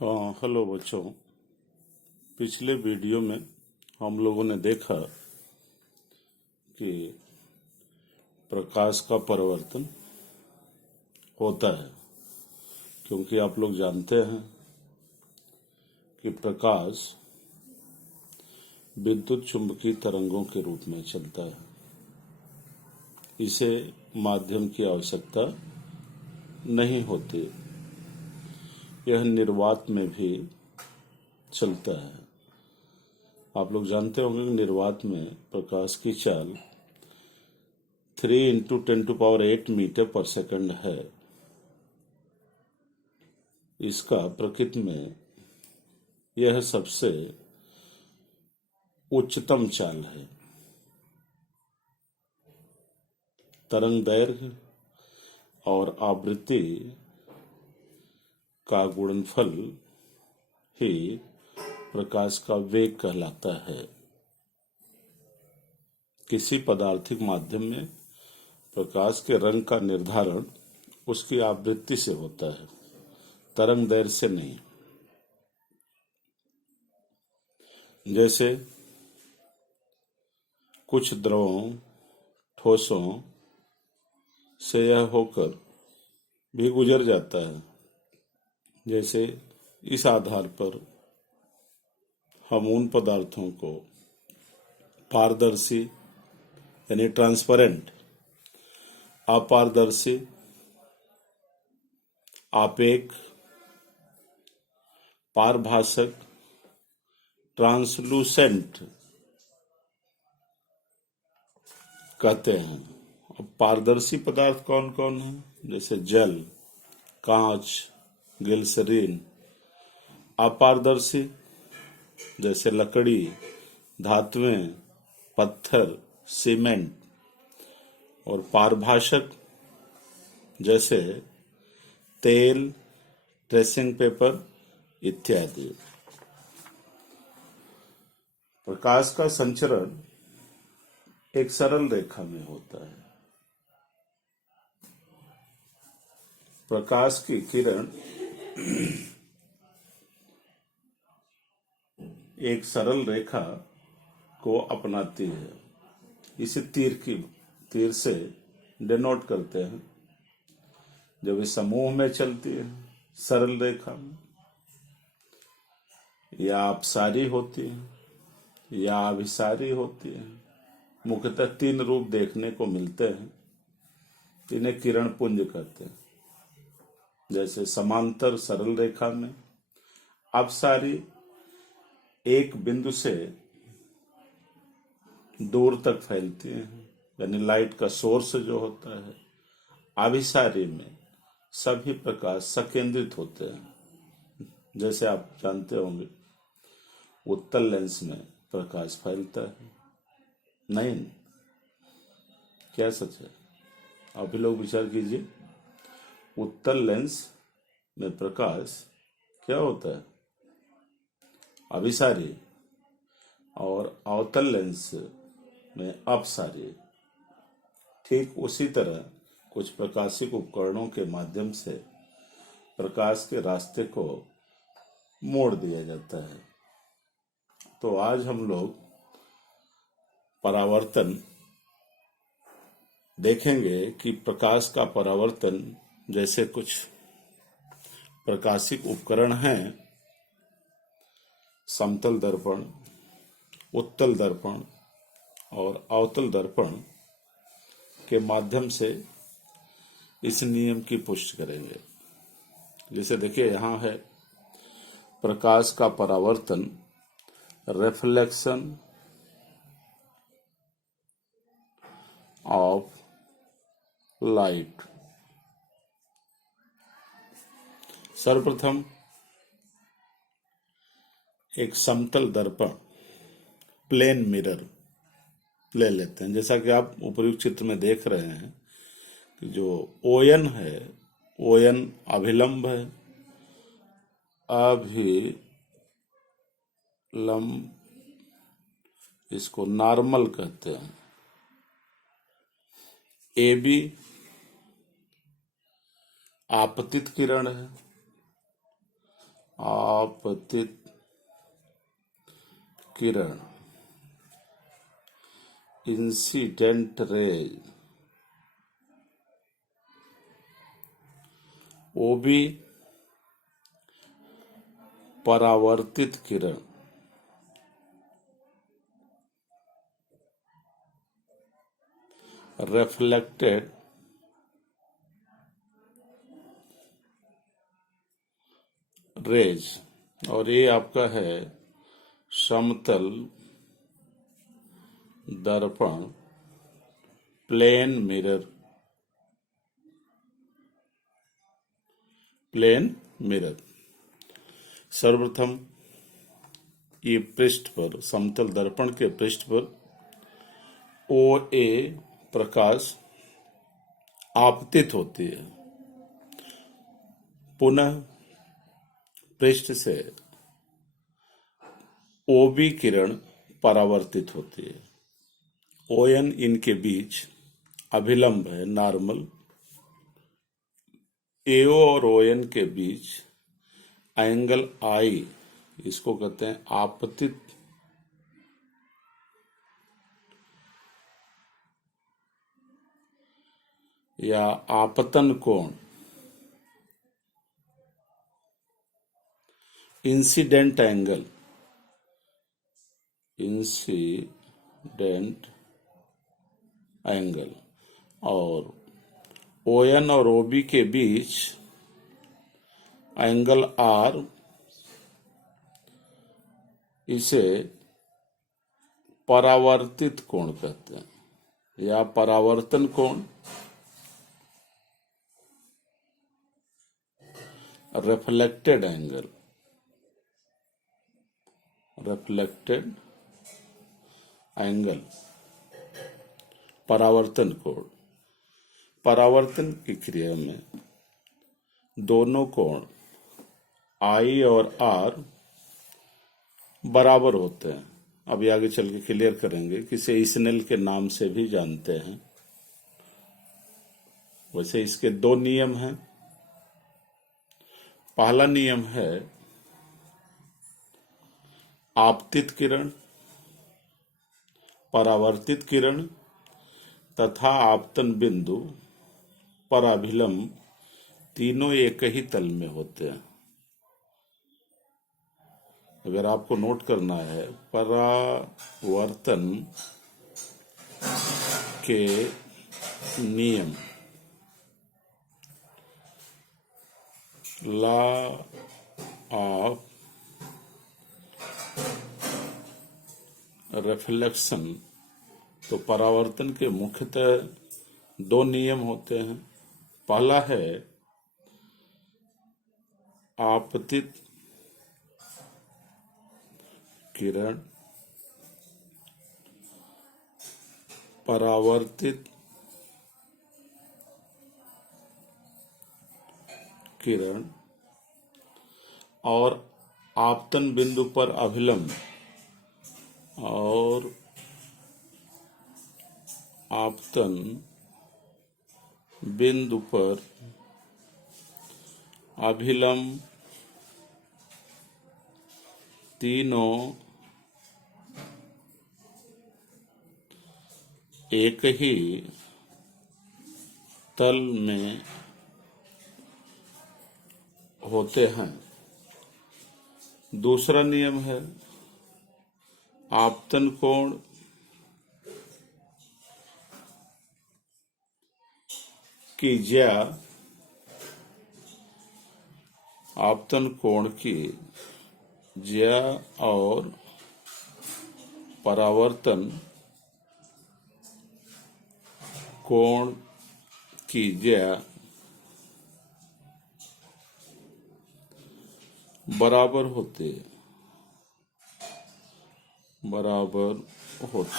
हाँ, हेलो बच्चों। पिछले वीडियो में हम लोगों ने देखा कि प्रकाश का परावर्तन होता है, क्योंकि आप लोग जानते हैं कि प्रकाश विद्युत चुंबकीय तरंगों के रूप में चलता है। इसे माध्यम की आवश्यकता नहीं होती। यह निर्वात में भी चलता है। आप लोग जानते होंगे कि निर्वात में प्रकाश की चाल 3 × 10⁸ मीटर पर सेकंड है। इसका प्रकृति में यह सबसे उच्चतम चाल है। तरंग दैर्घ्य और आवृत्ति का गुणनफल ही प्रकाश का वेग कहलाता है। किसी पदार्थिक माध्यम में प्रकाश के रंग का निर्धारण उसकी आवृत्ति से होता है, तरंग दैर्घ्य से नहीं। जैसे कुछ द्रवों, ठोसों से यह होकर भी गुजर जाता है। जैसे इस आधार पर हम उन पदार्थों को पारदर्शी यानी ट्रांसपेरेंट, अपारदर्शी, आपेक, पारभासक, ट्रांसलूसेंट कहते हैं। अब पारदर्शी पदार्थ कौन कौन है? जैसे जल, कांच, ग्लिसरीन। अपारदर्शी जैसे लकड़ी, धातुएं, पत्थर, सीमेंट। और पारभाषक जैसे तेल, ट्रेसिंग पेपर इत्यादि। प्रकाश का संचरण एक सरल रेखा में होता है। प्रकाश की किरण एक सरल रेखा को अपनाती है। इसे तीर से डिनोट करते हैं। जब ये समूह में चलती है सरल रेखा में, या अपसारी होती है या अभिसारी होती है। मुख्यतः 3 रूप देखने को मिलते हैं। इन्हें किरण पुंज कहते हैं। जैसे समांतर सरल रेखा में अपसारी एक बिंदु से दूर तक फैलती है, यानी लाइट का सोर्स जो होता है। अभिसारी में सभी प्रकाश सकेंद्रित होते हैं। जैसे आप जानते होंगे उत्तल लेंस में प्रकाश फैलता है नहीं? क्या सच है? आप भी लोग विचार कीजिए। उत्तल लेंस में प्रकाश क्या होता है? अभिसारी। और अवतल लेंस में अपसारी। ठीक उसी तरह कुछ प्रकाशिक उपकरणों के माध्यम से प्रकाश के रास्ते को मोड़ दिया जाता है। तो आज हम लोग परावर्तन देखेंगे कि प्रकाश का परावर्तन जैसे कुछ प्रकाशिक उपकरण हैं, समतल दर्पण, उत्तल दर्पण और अवतल दर्पण के माध्यम से इस नियम की पुष्टि करेंगे। जैसे देखिए यहाँ है प्रकाश का परावर्तन, रिफ्लेक्शन ऑफ लाइट। सर्वप्रथम एक समतल दर्पण, प्लेन मिरर ले लेते हैं। जैसा कि आप उपयुक्त चित्र में देख रहे हैं कि जो ओयन है, ओयन अभिलंब है। अभिलंब इसको नॉर्मल कहते हैं। AB आपतित किरण है आपतित किरण, इंसिडेंट रेज, ओबी परावर्तित किरण, रिफ्लेक्टेड रेज, और ये आपका है समतल दर्पण, प्लेन मिरर, प्लेन मिरर। सर्वप्रथम ये पृष्ठ पर, समतल दर्पण के पृष्ठ पर ओ ए प्रकाश आपतित होती है, पुनः पृष्ठ से ओबी किरण परावर्तित होती है। ओएन इनके बीच अभिलंब है, नॉर्मल। एओ और ओएन के बीच एंगल आई, इसको कहते हैं आपतित या आपतन कोण। इंसिडेंट एंगल, इंसिडेंट एंगल, और ओएन और ओबी के बीच एंगल आर, इसे परावर्तित कोण कहते हैं या परावर्तन कोण, रिफ्लेक्टेड एंगल, रिफ्लेक्टेड एंगल, परावर्तन कोण। परावर्तन की क्रिया में दोनों कोण आई और आर बराबर होते हैं। अभी आगे चल के क्लियर करेंगे कि इसे स्नेल के नाम से भी जानते हैं। वैसे इसके दो नियम हैं। पहला नियम है आपतित किरण, परावर्तित किरण तथा आपतन बिंदु पर अभिलंब तीनों एक ही तल में होते हैं। अगर आपको नोट करना है, परावर्तन के नियम, लॉ ऑफ रिफ्लेक्शन, तो परावर्तन के मुख्यतः दो नियम होते हैं। पहला है आपतित किरण, परावर्तित किरण और आपतन बिंदु पर अभिलंब, और आपतन बिंदु पर अभिलंब तीनों एक ही तल में होते हैं। दूसरा नियम है आपतन कोण की ज्या, आपतन कोण की ज्या और परावर्तन कोण की ज्या बराबर होती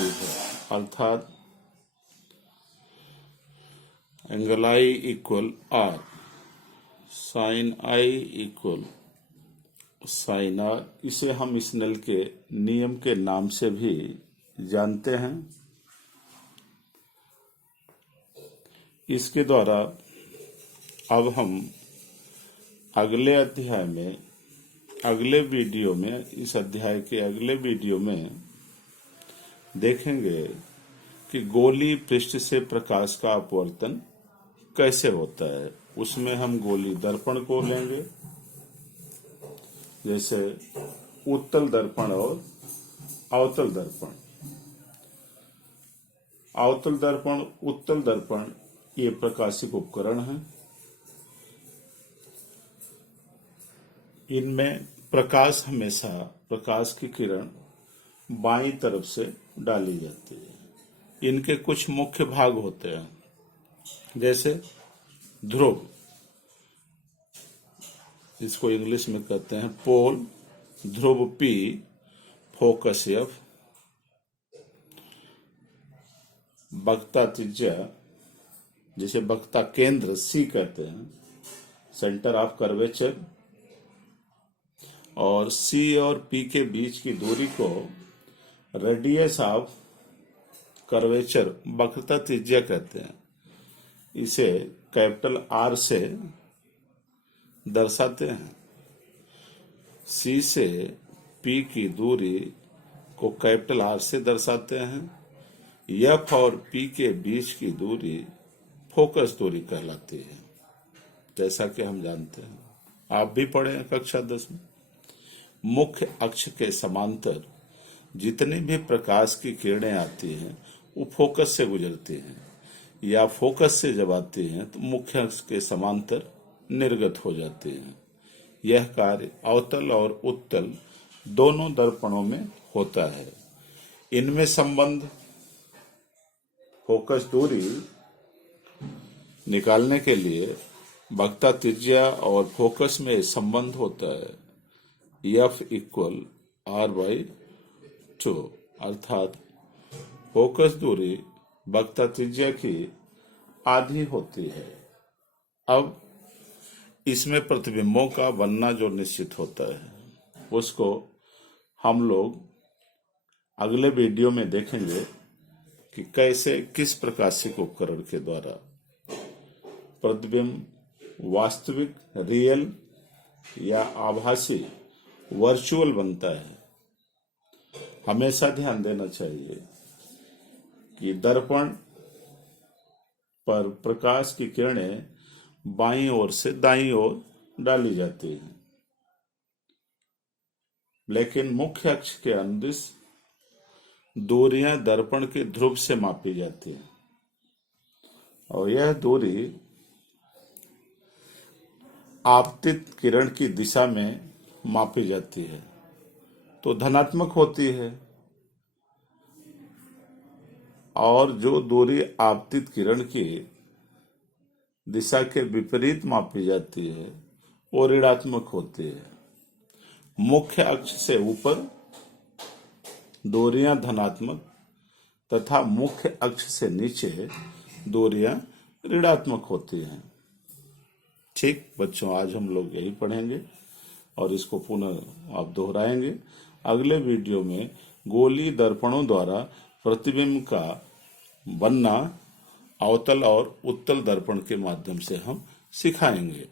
है, अर्थात angle i equal r, sine i equal sine r. इसे हम स्नेल के नियम के नाम से भी जानते हैं। इसके द्वारा अब हम अगले अध्याय में अगले वीडियो में, इस अध्याय के अगले वीडियो में देखेंगे कि गोली पृष्ठ से प्रकाश का अपवर्तन कैसे होता है। उसमें हम गोली दर्पण को लेंगे, जैसे उत्तल दर्पण और अवतल दर्पण। अवतल दर्पण, उत्तल दर्पण ये प्रकाशिक उपकरण हैं। इनमें प्रकाश हमेशा, प्रकाश की किरण बाईं तरफ से डाली जाती है। इनके कुछ मुख्य भाग होते हैं, जैसे ध्रुव, इसको इंग्लिश में कहते हैं पोल, ध्रुव पी, फोकस एफ, वक्ता त्रिज्या जिसे वक्ता केंद्र सी कहते हैं, सेंटर ऑफ कर्वेचर, और सी और पी के बीच की दूरी को रेडियस ऑफ कर्वेचर, वक्रता त्रिज्या कहते हैं। इसे कैपिटल आर से दर्शाते हैं। सी से पी की दूरी को कैपिटल आर से दर्शाते हैं। एफ और पी के बीच की दूरी फोकस दूरी कहलाती है, जैसा कि हम जानते हैं, आप भी पढ़े हैं कक्षा 10 में। मुख्य अक्ष के समांतर जितनी भी प्रकाश की किरणें आती हैं वो फोकस से गुजरती हैं, या फोकस से जब आती हैं तो मुख्य अक्ष के समांतर निर्गत हो जाती हैं। यह कार्य अवतल और उत्तल दोनों दर्पणों में होता है। इनमें संबंध, फोकस दूरी निकालने के लिए वक्ता त्रिज्या और फोकस में संबंध होता है F इक्वल R/2, अर्थात फोकस दूरी वक्ता त्रिज्या की आधी होती है। अब इसमें प्रतिबिंबों का बनना जो निश्चित होता है उसको हम लोग अगले वीडियो में देखेंगे कि कैसे, किस प्रकाशिक उपकरण के द्वारा प्रतिबिंब वास्तविक, रियल या आभासी, वर्चुअल बनता है। हमेशा ध्यान देना चाहिए कि दर्पण पर प्रकाश की किरणें बाईं ओर से दाईं ओर डाली जाती हैं, लेकिन मुख्य अक्ष के अनुदिश दूरियां दर्पण के ध्रुव से मापी जाती है, और यह दूरी आपतित किरण की दिशा में मापी जाती है तो धनात्मक होती है, और जो दूरी आपतित किरण की दिशा के विपरीत मापी जाती है वो ऋणात्मक होती है। मुख्य अक्ष से ऊपर दूरियां धनात्मक तथा मुख्य अक्ष से नीचे दूरियां ऋणात्मक होती हैं। ठीक बच्चों, आज हम लोग यही पढ़ेंगे और इसको पुनः आप दोहराएंगे। अगले वीडियो में गोली दर्पणों द्वारा प्रतिबिंब का बनना अवतल और उत्तल दर्पण के माध्यम से हम सिखाएंगे।